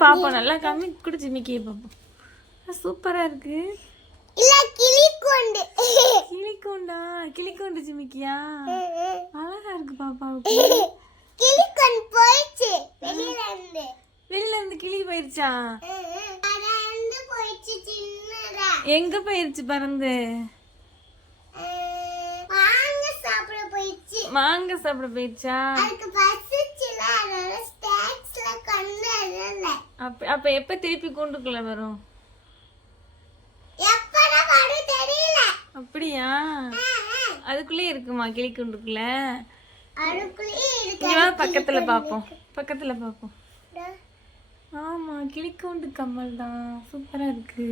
பாப்போம் நல்லா காமி கூட ஜிமிக்கியே பாப்போம் சூப்பரா இருக்கு இல்ல கிளிகொண்டு கிளிகொண்டா கிளிகொண்டு ஜிமிக்கியா அழகா இருக்கு பாப்பா கிளிகொண்டு போயிடுச்சு வெளியில இருந்து கிளி போயிருச்சா பறந்து போயிடுச்சு சின்னதா எங்க போயிருச்சு பறந்து மாங்க சாப்பிட போயிருச்சா அதுக்கு பசிச்சுல அதனால ஸ்நாக்ஸ்ல கொண்டு வரல அப்ப எப்ப திருப்பி கூண்டுக்குள்ள வரும் எப்படா வரும் தெரியல அப்படியா அதுக்குள்ளே இருக்குமா கிளி கூண்டுக்குள்ள அதுக்குள்ளே இருக்கு இங்க வா பக்கத்துல பாப்போம் பக்கத்துல பாப்போம் ஆமா கிளி கூண்டு கம்மல் தான் சூப்பரா இருக்கு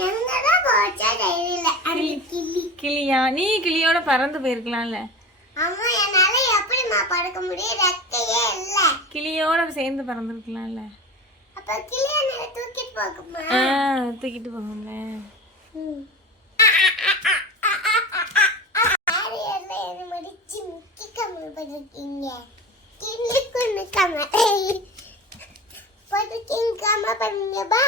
எங்கடா போச்சா தெரியல அது கிளி கிளியா நீ கிளியோட பறந்து போயிருக்கலாம்ல அம்மா என்னால எப்படிமா படுக்க முடியும் ரெக்கையே இல்ல கிளியோட சேர்ந்து பறந்துருக்கலாம்ல அப்ப கிளிய நான் தூக்கிட்டு போகுமா தூக்கிட்டு போகல யாரு முடிச்சு முக்கி கமல் பண்ணிருக்கீங்க கிளி கொண்டு கமல் பண்ணிருக்கீங்க கமல் பண்ணுங்க பா